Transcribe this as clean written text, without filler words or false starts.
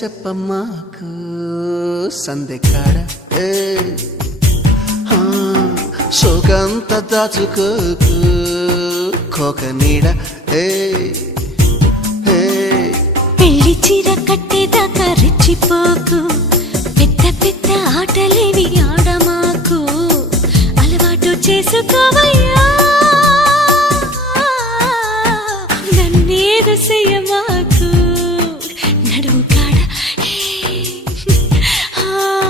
చెప్పమ్మాకు సందెకాడ సోకంత దాచుకోకు కోక నీడ పెళ్లి చీర కట్టేదాకా రెచ్చిపోకు పెద్ద పెద్ద ఆటలేవి